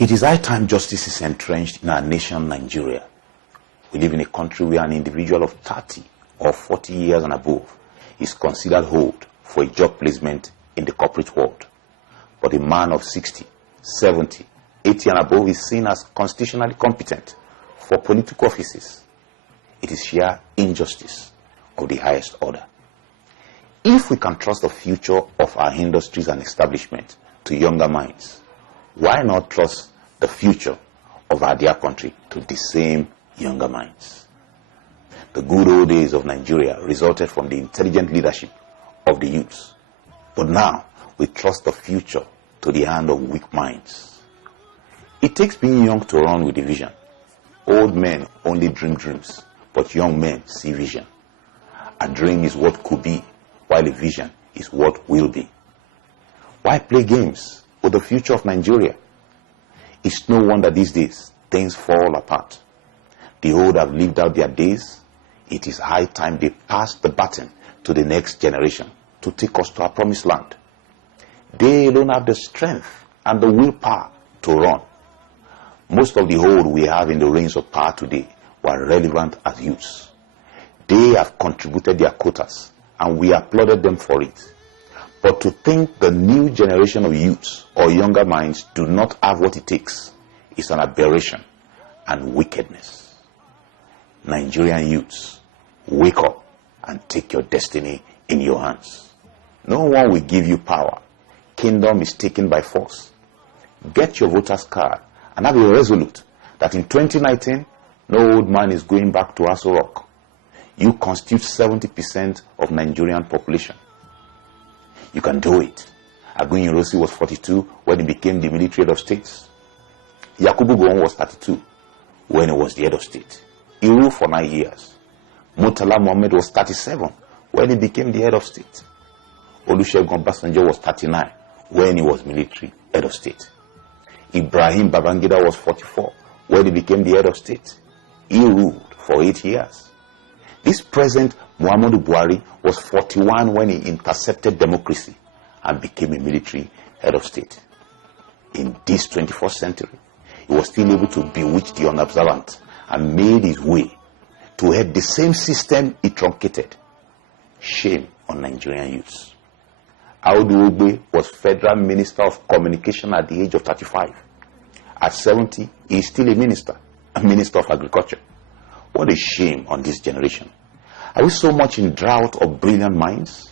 It is high time justice is entrenched in our nation, Nigeria. We live in a country where an individual of 30 or 40 years and above is considered old for a job placement in the corporate world. But a man of 60, 70, 80 and above is seen as constitutionally competent for political offices. It is sheer injustice of the highest order. If we can trust the future of our industries and establishment to younger minds, why not trust the future of our dear country to the same younger minds? The good old days of Nigeria resulted from the intelligent leadership of the youths. But now, we trust the future to the hand of weak minds. It takes being young to run with a vision. Old men only dream dreams, but young men see vision. A dream is what could be, while a vision is what will be. Why play games with the future of Nigeria? It's no wonder these days things fall apart. The old have lived out their days. It is high time they pass the baton to the next generation to take us to our promised land. They alone have the strength and the willpower to run. Most of the old we have in the reins of power today were relevant as youths. They have contributed their quotas and we applauded them for it. But to think the new generation of youths or younger minds do not have what it takes is an aberration and wickedness. Nigerian youths, wake up and take your destiny in your hands. No one will give you power. Kingdom is taken by force. Get your voter's card and have a resolute that in 2019, no old man is going back to Aso Rock. You constitute 70% of Nigerian population. You can do it. Aguiyi Ironsi was 42 when he became the military head of state. Yakubu Gowon was 32 when he was the head of state. He ruled for 9 years. Murtala Mohammed was 37 when he became the head of state. Olusegun Obasanjo was 39 when he was military head of state. Ibrahim Babangida was 44 when he became the head of state. He ruled for 8 years. This present Muhammadu Buhari was 41 when he intercepted democracy and became a military head of state. In this 21st century, he was still able to bewitch the unobservant and made his way to head the same system he truncated. Shame on Nigerian youths. Audu Ogbe was Federal Minister of Communication at the age of 35. At 70, he is still a Minister of Agriculture. What a shame on this generation. Are we so much in drought of brilliant minds?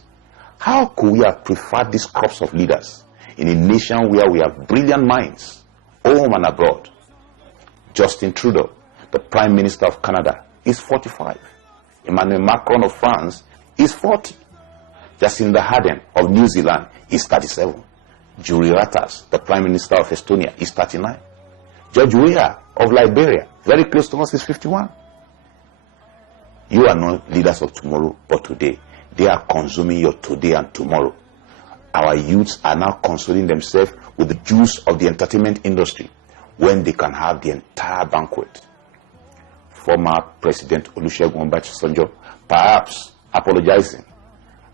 How could we have preferred these crops of leaders in a nation where we have brilliant minds, home and abroad? Justin Trudeau, the Prime Minister of Canada, is 45. Emmanuel Macron of France is 40. Jacinda Ardern of New Zealand is 37. Julie Ratas, the Prime Minister of Estonia, is 39. George Weah of Liberia, very close to us, is 51. You are not leaders of tomorrow, but today. They are consuming your today and tomorrow. Our youths are now consoling themselves with the juice of the entertainment industry when they can have the entire banquet. Former President Olusegun Obasanjo, perhaps apologizing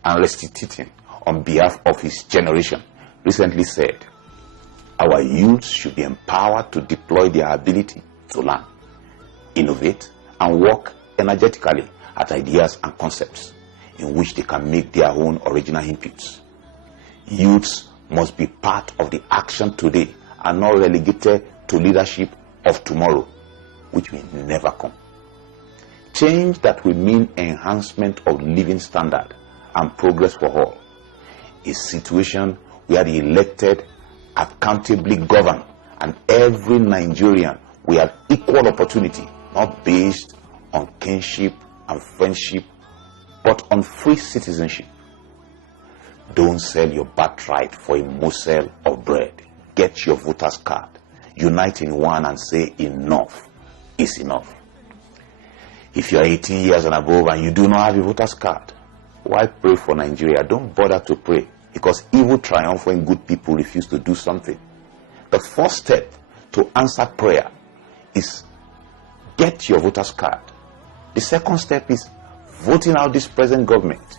and restituting on behalf of his generation, recently said, our youths should be empowered to deploy their ability to learn, innovate, and work energetically at ideas and concepts in which they can make their own original inputs. Youths must be part of the action today and not relegated to leadership of tomorrow, which will never come. Change that will mean enhancement of living standard and progress for all. A situation where the elected accountably govern and every Nigerian will have equal opportunity, not based on kinship and friendship, but on free citizenship. Don't sell your birthright for a morsel of bread. Get your voter's card. Unite in one and say enough is enough. If you are 18 years and above and you do not have a voter's card, why pray for Nigeria? Don't bother to pray, because evil triumphs when good people refuse to do something. The first step to answer prayer is get your voter's card. The second step is voting out this present government.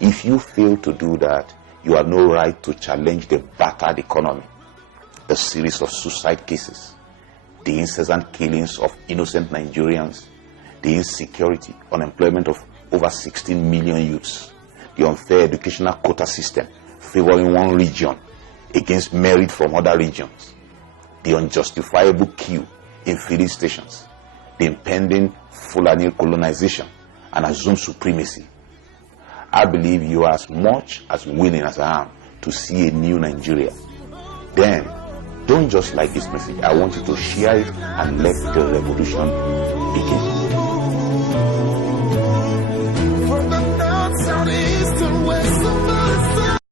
If you fail to do that, you have no right to challenge the battered economy, the series of suicide cases, the incessant killings of innocent Nigerians, the insecurity, unemployment of over 16 million youths, the unfair educational quota system favoring one region against merit from other regions, the unjustifiable queue in filling stations, the impending Fulani colonization and assumed supremacy. I believe you are as much as willing as I am to see a new Nigeria. Then, don't just like this message. I want you to share it and let the revolution begin.